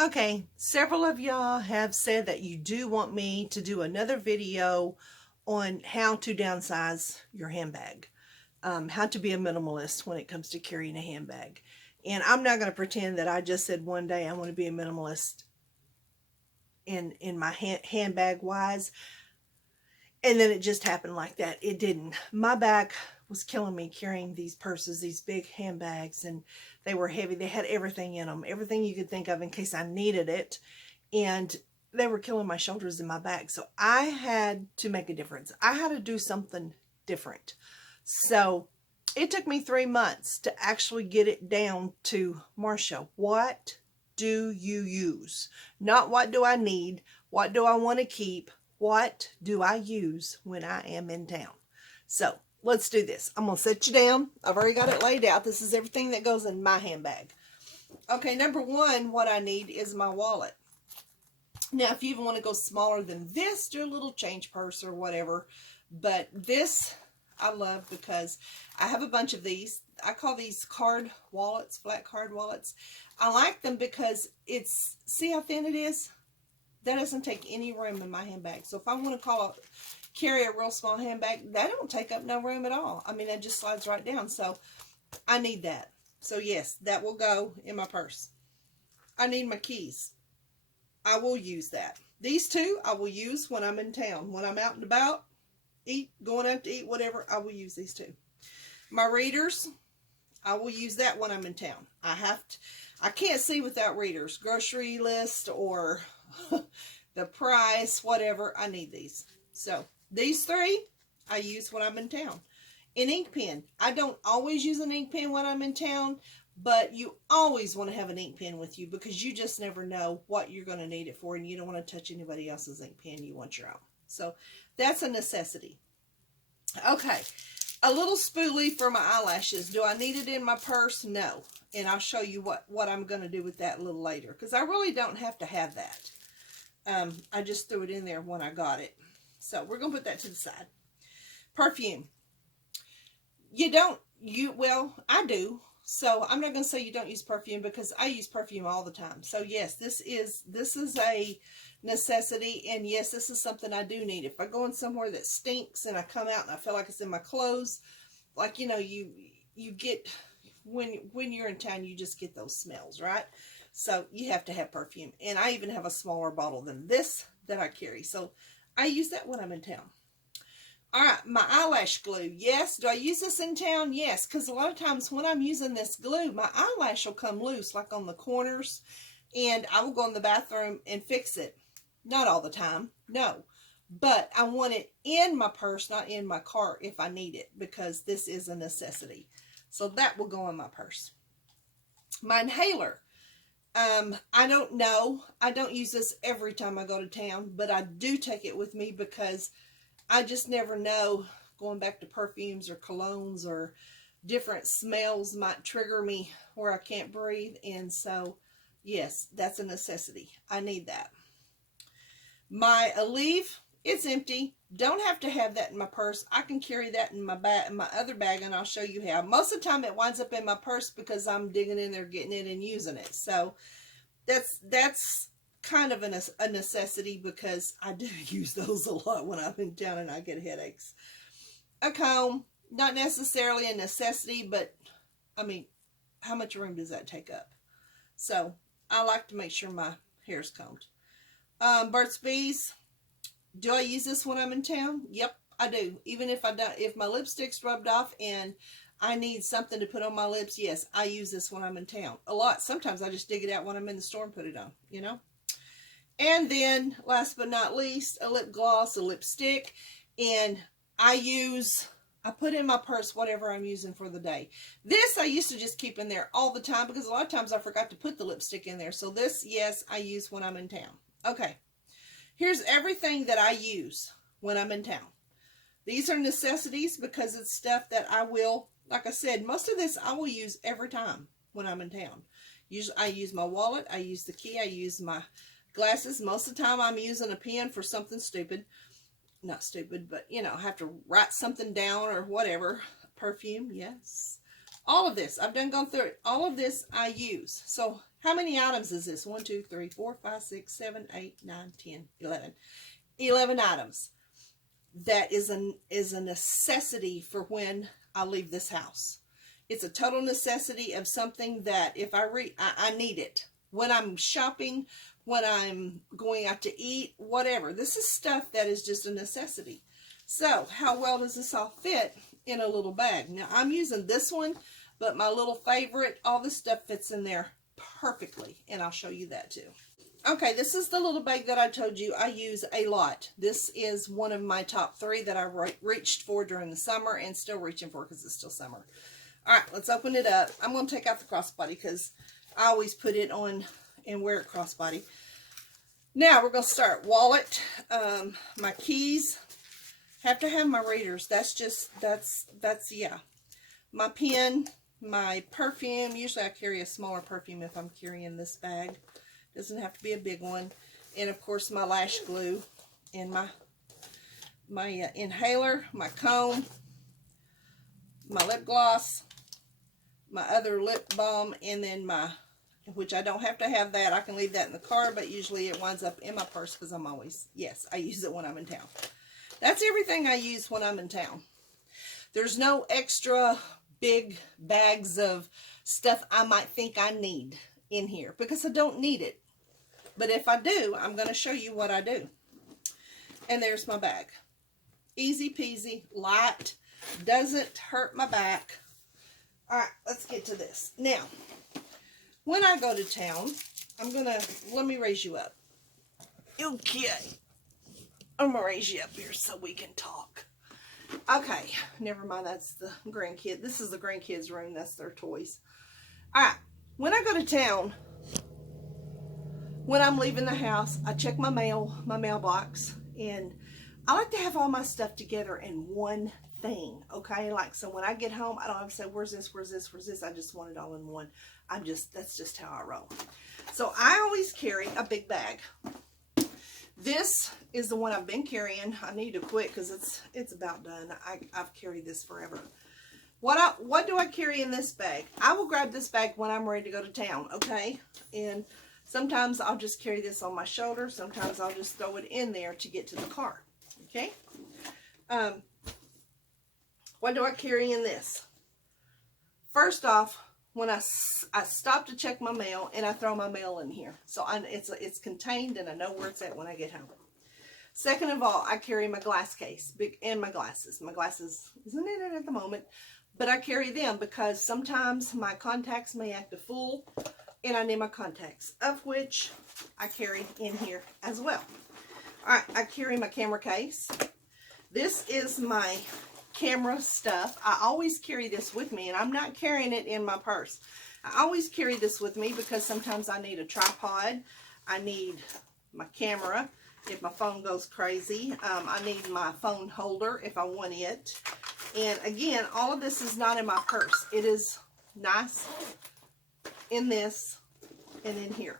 Okay, several of y'all have said that you do want me to do another video on how to downsize your handbag, how to be a minimalist when it comes to carrying a handbag. And I'm not going to pretend that I just said one day I want to be a minimalist in my handbag wise, and then it just happened like that. It didn't. My back was killing me carrying these purses, these big handbags, and they were heavy. They had everything in them, everything you could think of in case I needed it, and they were killing my shoulders and my back. So I had to make a difference. I had to do something different. So it took me 3 months to actually get it down to, Marsha, what do you use? Not what do I need, what do I want to keep, what do I use when I am in town? So let's do this. I'm going to set you down. I've already got it laid out. This is everything that goes in my handbag. Okay, number one, what I need is my wallet. Now, if you even want to go smaller than this, do a little change purse or whatever. But this I love because I have a bunch of these. I call these card wallets, flat card wallets. I like them because it's, see how thin it is? That doesn't take any room in my handbag. So if I want to carry a real small handbag, that don't take up no room at all. I mean, it just slides right down. So I need that. So yes, that will go in my purse. I need my keys. I will use that. These two I will use when I'm in town. When I'm out and about, going out to eat, whatever, I will use these two. My readers, I will use that when I'm in town. I can't see without readers. Grocery list or the price, whatever, I need these. So these three I use when I'm in town. An ink pen. I don't always use an ink pen when I'm in town, but you always want to have an ink pen with you because you just never know what you're going to need it for, and you don't want to touch anybody else's ink pen. You want your own. So that's a necessity. Okay, a little spoolie for my eyelashes. Do I need it in my purse? No. And I'll show you what I'm going to do with that a little later, because I really don't have to have that. I just threw it in there when I got it. So we're going to put that to the side. Perfume. Well, I do. So I'm not going to say you don't use perfume because I use perfume all the time. So yes, this is a necessity, and yes, this is something I do need. If I go in somewhere that stinks and I come out and I feel like it's in my clothes, like, you know, you get, when you're in town, you just get those smells, right? So you have to have perfume. And I even have a smaller bottle than this that I carry. So I use that when I'm in town. All right, my eyelash glue. Yes, do I use this in town? Yes, because a lot of times when I'm using this glue, my eyelash will come loose, like on the corners, and I will go in the bathroom and fix it. Not all the time, no. But I want it in my purse, not in my cart if I need it, because this is a necessity. So that will go in my purse. My inhaler. I don't know. I don't use this every time I go to town, but I do take it with me because I just never know, going back to perfumes or colognes or different smells might trigger me where I can't breathe. And so, yes, that's a necessity. I need that. My Aleve, it's empty. Don't have to have that in my purse. I can carry that in my bag, in my other bag, and I'll show you how. Most of the time it winds up in my purse because I'm digging in there, getting it, and using it. So that's kind of a necessity because I do use those a lot when I'm in town and I get headaches. A comb, not necessarily a necessity, but I mean, how much room does that take up? So I like to make sure my hair's combed. Burt's Bees. Do I use this when I'm in town? Yep, I do. Even if I don't, if my lipstick's rubbed off and I need something to put on my lips, yes, I use this when I'm in town. A lot. Sometimes I just dig it out when I'm in the store and put it on, you know. And then, last but not least, a lip gloss, a lipstick. And I put in my purse whatever I'm using for the day. This I used to just keep in there all the time because a lot of times I forgot to put the lipstick in there. So this, yes, I use when I'm in town. Okay. Here's everything that I use when I'm in town. These are necessities because it's stuff that I will, like I said, most of this I will use every time when I'm in town. Usually I use my wallet, I use the key, I use my glasses. Most of the time I'm using a pen for something stupid. Not stupid, but you know, I have to write something down or whatever. Perfume, yes. All of this, I've gone through it. All of this I use. So How many items is this? 1, 2, 3, 4, 5, 6, 7, 8, 9, 10, 11. 11 items. That is a necessity for when I leave this house. It's a total necessity of something that if I need it. When I'm shopping, when I'm going out to eat, whatever. This is stuff that is just a necessity. So, how well does this all fit in a little bag? Now, I'm using this one, but my little favorite, all this stuff fits in there perfectly, and I'll show you that too. Okay, this is the little bag that I told you I use a lot. This is one of my top 3 that I reached for during the summer and still reaching for because it's still summer. All right, let's open it up. I'm going to take out the crossbody because I always put it on and wear it crossbody. Now, we're going to start. Wallet, my keys. Have to have my readers. Yeah. My pen, my perfume. Usually I carry a smaller perfume if I'm carrying this bag. Doesn't have to be a big one. And of course my lash glue and my inhaler, my comb, my lip gloss, my other lip balm, and then which I don't have to have that. I can leave that in the car, but usually it winds up in my purse because I use it when I'm in town. That's everything I use when I'm in town. There's no extra big bags of stuff I might think I need in here because I don't need it. But if I do, I'm going to show you what I do. And there's my bag. Easy peasy, light, doesn't hurt my back. All right, let's get to this. Now, when I go to town, let me raise you up. Okay. I'm going to raise you up here so we can talk. Okay, never mind, that's the grandkid. This is the grandkids' room. That's their toys. All right, when I go to town, when I'm leaving the house, I check my mailbox, and I like to have all my stuff together in one thing, okay? Like, so when I get home, I don't have to say, where's this, where's this, where's this? I just want it all in one. That's just how I roll. So I always carry a big bag. This is the one I've been carrying. I need to quit because it's about done. I've carried this forever. What do I carry in this bag? I will grab this bag when I'm ready to go to town, okay? And sometimes I'll just carry this on my shoulder. Sometimes I'll just throw it in there to get to the car, okay? What do I carry in this? First off, when I stop to check my mail, and I throw my mail in here. So it's contained, and I know where it's at when I get home. Second of all, I carry my glass case and my glasses. My glasses isn't in it at the moment, but I carry them because sometimes my contacts may act a fool, and I need my contacts, of which I carry in here as well. All right, I carry my camera case. This is my camera stuff. I always carry this with me, and I'm not carrying it in my purse. I always carry this with me because sometimes I need a tripod. I need my camera if my phone goes crazy. I need my phone holder if I want it. And again, all of this is not in my purse. It is nice in this and in here.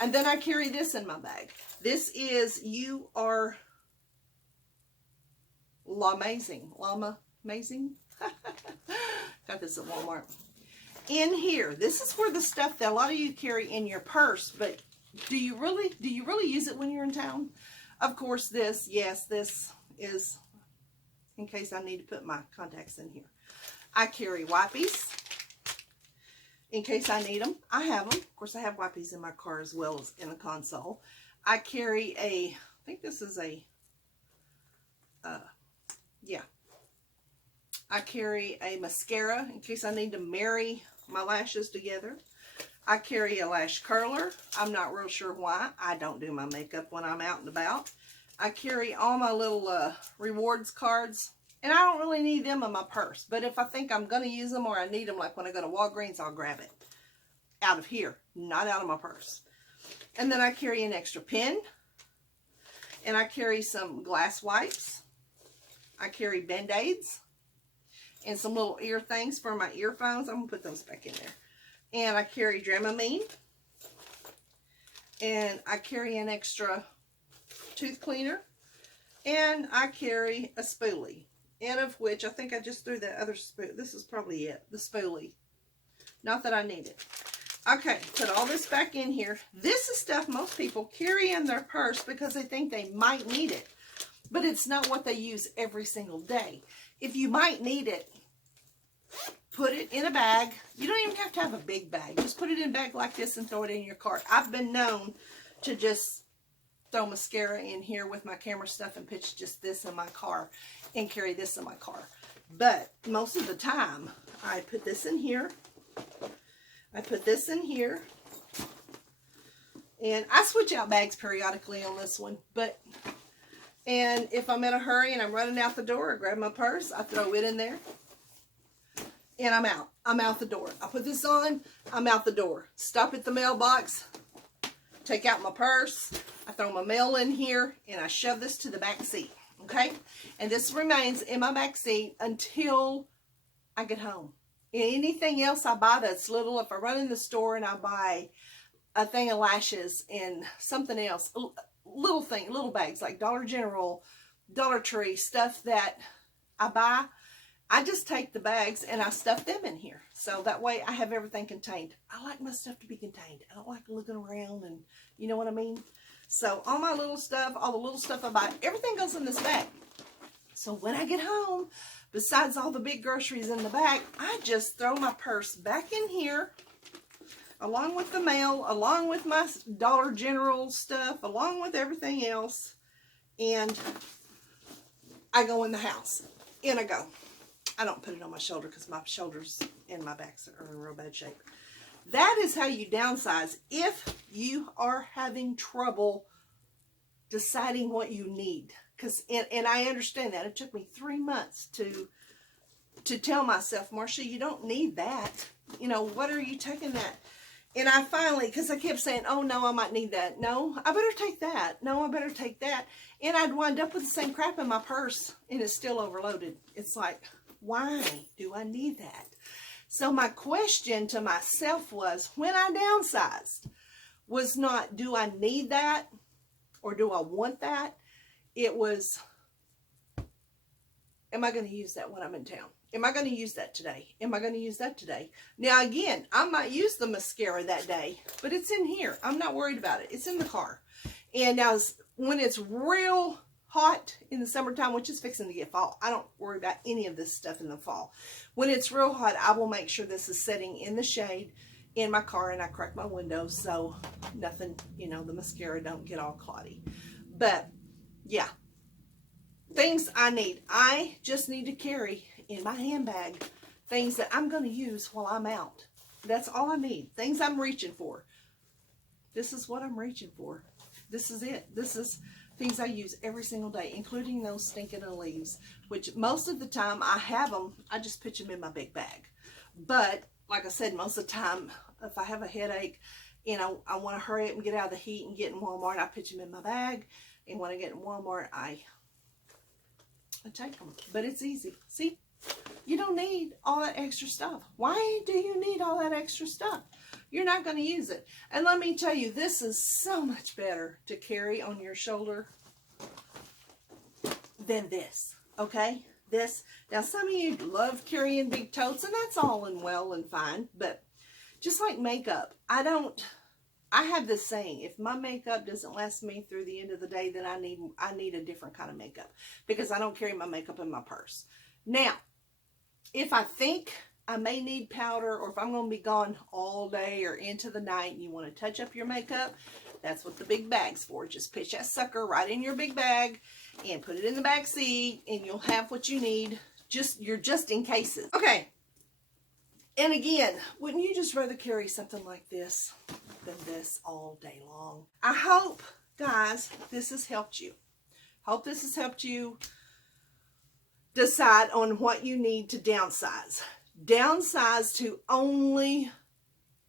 And then I carry this in my bag. This is You Are Amazing. Got this at Walmart. In here, this is where the stuff that a lot of you carry in your purse, but do you really use it when you're in town? Of course, this is in case I need to put my contacts in here. I carry wipes in case I need them. I have them. Of course, I have wipes in my car as well as in the console. I carry I think this is I carry a mascara in case I need to marry my lashes together. I carry a lash curler. I'm not real sure why. I don't do my makeup when I'm out and about. I carry all my little rewards cards, and I don't really need them in my purse. But if I think I'm going to use them or I need them, like when I go to Walgreens, I'll grab it out of here, not out of my purse. And then I carry an extra pen, and I carry some glass wipes. I carry Band-Aids and some little ear things for my earphones. I'm going to put those back in there. And I carry Dramamine. And I carry an extra tooth cleaner. And I carry a spoolie. And of which, I think I just threw that other spoolie. This is probably it. The spoolie. Not that I need it. Okay, put all this back in here. This is stuff most people carry in their purse because they think they might need it. But it's not what they use every single day. If you might need it, put it in a bag. You don't even have to have a big bag. Just put it in a bag like this and throw it in your cart. I've been known to just throw mascara in here with my camera stuff and pitch just this in my car and carry this in my car. But most of the time, I put this in here. I put this in here. And I switch out bags periodically on this one. And if I'm in a hurry and I'm running out the door, I grab my purse, I throw it in there, and I'm out. I'm out the door. I put this on, I'm out the door. Stop at the mailbox, take out my purse, I throw my mail in here, and I shove this to the back seat, okay? And this remains in my back seat until I get home. Anything else I buy that's little, if I run in the store and I buy a thing of lashes and something else, little bags like Dollar General, Dollar Tree, stuff that I buy, I just take the bags and I stuff them in here. So that way I have everything contained. I like my stuff to be contained. I don't like looking around, and you know what I mean? So all my little stuff, all the little stuff I buy, everything goes in this bag. So when I get home, besides all the big groceries in the bag, I just throw my purse back in here, along with the mail, along with my Dollar General stuff, along with everything else, and I go in the house. In I go. I don't put it on my shoulder because my shoulders and my backs are in real bad shape. That is how you downsize if you are having trouble deciding what you need. And I understand that. It took me 3 months to tell myself, Marcia, you don't need that. You know, what are you taking that? And I finally, because I kept saying, oh, no, I might need that. No, I better take that. No, I better take that. And I'd wind up with the same crap in my purse, and it's still overloaded. It's like, why do I need that? So my question to myself was, when I downsized, was not, do I need that or do I want that? It was, am I going to use that when I'm in town? Am I going to use that today? Am I going to use that today? Now, again, I might use the mascara that day, but it's in here. I'm not worried about it. It's in the car. And now, when it's real hot in the summertime, which is fixing to get fall, I don't worry about any of this stuff in the fall. When it's real hot, I will make sure this is sitting in the shade in my car, and I crack my windows so nothing, you know, the mascara don't get all clotty. But, yeah. Things I need. I just need to carry in my handbag things that I'm going to use while I'm out. That's all I need. Things I'm reaching for. This is what I'm reaching for. This is it. This is things I use every single day, including those stinking leaves, which most of the time I have them. I just pitch them in my big bag. But like I said, most of the time, if I have a headache, you know, I want to hurry up and get out of the heat and get in Walmart, I pitch them in my bag. And when I get in Walmart, I take them. But it's easy. See? You don't need all that extra stuff. Why do you need all that extra stuff? You're not going to use it. And let me tell you, this is so much better to carry on your shoulder than this. Okay? This. Now, some of you love carrying big totes, and that's all and well and fine. But just like makeup, I have this saying, if my makeup doesn't last me through the end of the day, then I need a different kind of makeup, because I don't carry my makeup in my purse. Now, if I think I may need powder, or if I'm going to be gone all day or into the night and you want to touch up your makeup, that's what the big bag's for. Just pitch that sucker right in your big bag and put it in the back seat, and you'll have what you need. You're just in cases. Okay. And again, wouldn't you just rather carry something like this than this all day long? I hope, guys, this has helped you. Hope this has helped you decide on what you need to downsize. Downsize to only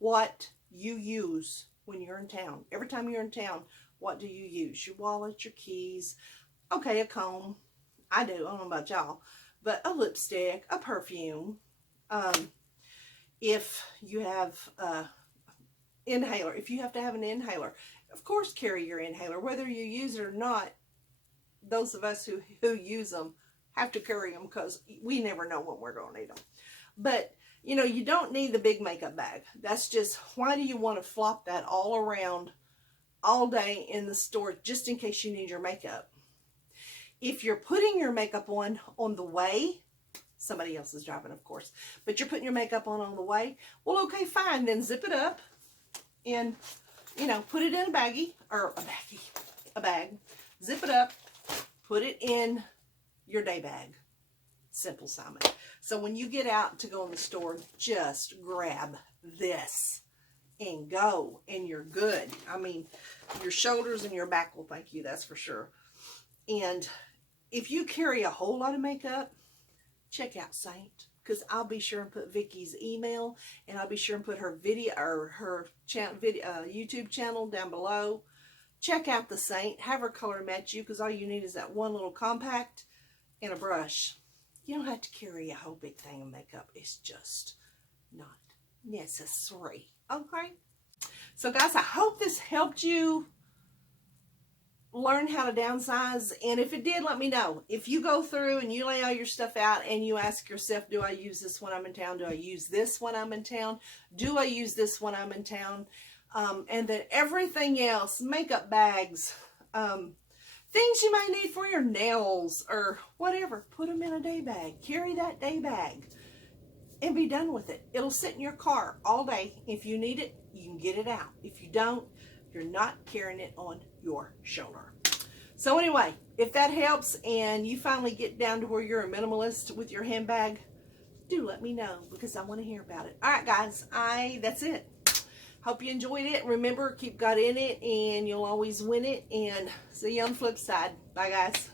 what you use when you're in town. Every time you're in town, what do you use? Your wallet, your keys, okay, a comb. I do. I don't know about y'all. But a lipstick, a perfume. If you have inhaler, if you have to have an inhaler, of course carry your inhaler. Whether you use it or not, those of us who use them have to carry them, because we never know when we're going to need them. But You know, you don't need the big makeup bag. That's just, why do you want to flop that all around all day in the store just in case you need your makeup? If you're putting your makeup on the way, somebody else is driving, of course, but you're putting your makeup on the way, well, okay, fine, then zip it up and, you know, put it in a baggie, or a bag, zip it up, put it in your day bag. Simple, Simon. So when you get out to go in the store, just grab this and go, and you're good. I mean, your shoulders and your back will thank you, that's for sure. And if you carry a whole lot of makeup, check out Saint, because I'll be sure and put Vicky's email, and I'll be sure and put her video, or her YouTube channel down below. Check out the Saint. Have her color match you, because all you need is that one little compact and a brush. You don't have to carry a whole big thing of makeup. It's just not necessary. Okay? So guys, I hope this helped you learn how to downsize. And if it did, let me know. If you go through and you lay all your stuff out and you ask yourself, do I use this when I'm in town? Do I use this when I'm in town? Do I use this when I'm in town? And then everything else, makeup bags, things you might need for your nails or whatever, put them in a day bag. Carry that day bag and be done with it. It'll sit in your car all day. If you need it, you can get it out. If you don't, you're not carrying it on your shoulder. So anyway, if that helps and you finally get down to where you're a minimalist with your handbag, do let me know, because I want to hear about it. All right, guys, that's it. Hope you enjoyed it. Remember, keep God in it, and you'll always win it. And see you on the flip side. Bye, guys.